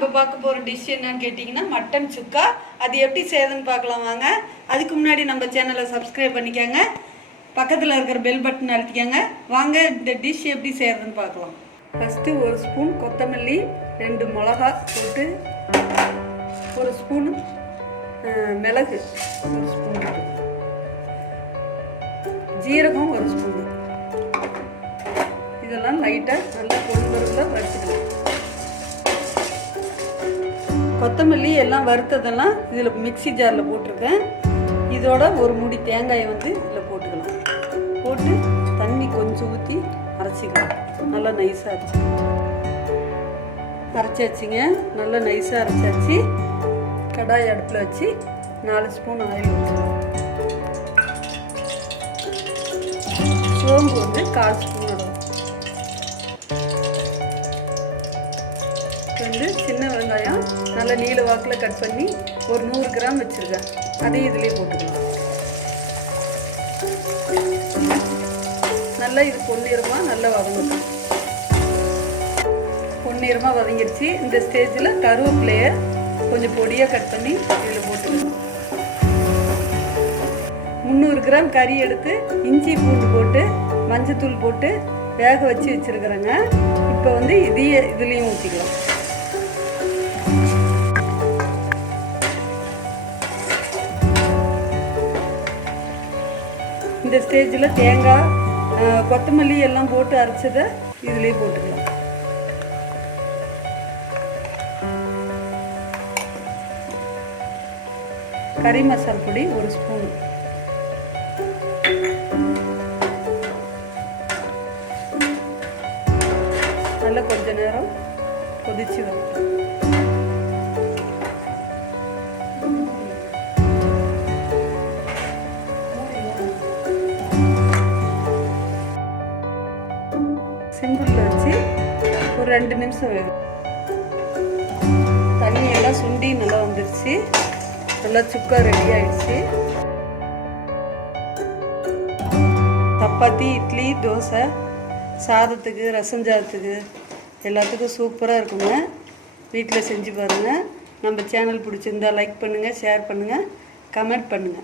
நம்ம பார்க்க போகிற டிஷ் என்னன்னு கேட்டிங்கன்னா மட்டன் சுக்கா. அது எப்படி செய்யுதுன்னு பார்க்கலாம் வாங்க. அதுக்கு முன்னாடி நம்ம சேனலை சப்ஸ்கிரைப் பண்ணிக்கோங்க, பக்கத்தில் இருக்கிற பெல் பட்டன் அழுத்திக்கோங்க. வாங்க இந்த டிஷ் எப்படி செய்கிறதுன்னு பார்க்கலாம். ஃபஸ்ட்டு ஒரு ஸ்பூன் கொத்தமல்லி, 2 மிளகா போட்டு, ஒரு ஸ்பூன் மிளகு, ஒரு ஸ்பூன் ஜீரகம், ஒரு ஸ்பூன். இதெல்லாம் லைட்டாக நல்லா பொன்னிறமாக வறுத்துக்கலாம். கொத்தமல்லி எல்லாம் வறுத்ததெல்லாம் இதில் மிக்சி ஜாரில் போட்டிருக்கேன். இதோட ஒரு மூடி தேங்காயை இதில் போட்டுக்கலாம். போட்டு தண்ணி கொஞ்சம் ஊற்றி அரைச்சிக்கலாம். நல்லா நைஸாக அரைச்சாச்சுங்க. நல்லா நைஸாக அரைச்சாச்சு. கடாய் அடுப்பில் வச்சு 4 ஸ்பூன் ஆயில் ஊற்றலாம். சோம்பு 1/4 ஸ்பூன் இடும். சின்ன வெங்காயம் நல்லா நீல வாக்கில் கட் பண்ணி ஒரு 100 கிராம் வச்சுருக்கேன். அதையும் இதிலே போட்டுக்கலாம். நல்லா இது பொன்னிறமாக நல்லா வதங்கணும். பொன்னிறமாக வதங்கிடுச்சு. இந்த ஸ்டேஜில் கருவேப்பிலையை கொஞ்சம் பொடியாக கட் பண்ணி இதில் போட்டுக்கணும். 300 கிராம் கறி எடுத்து இஞ்சி பூண்டு போட்டு மஞ்சத்தூள் போட்டு வேக வச்சு வச்சுருக்குறேங்க. இப்போ இதுலேயும் ஊற்றிக்கலாம். இந்த ஸ்டேஜில் தேங்காய், கொத்தமல்லி எல்லாம் போட்டு அரைச்சதை இதிலே போட்டுக்கலாம். கறி மசாலா பொடி 1 ஸ்பூன். நல்லா கொஞ்ச நேரம் கொதிச்சு வரும். சிம்பிளில் வச்சு ஒரு 2 நிமிஷம் வேகும். தண்ணியெல்லாம் சுண்டி நல்லா வந்துருச்சு. நல்லா சுக்கா ரெடி ஆயிடுச்சு. சப்பாத்தி, இட்லி, தோசை, சாதத்துக்கு, ரசம் சாதத்துக்கு எல்லாத்துக்கும் சூப்பராக இருக்குங்க. வீட்டில் செஞ்சு பாருங்கள். நம்ம சேனல் பிடிச்சிருந்தா லைக் பண்ணுங்கள், ஷேர் பண்ணுங்கள், கமெண்ட் பண்ணுங்கள்.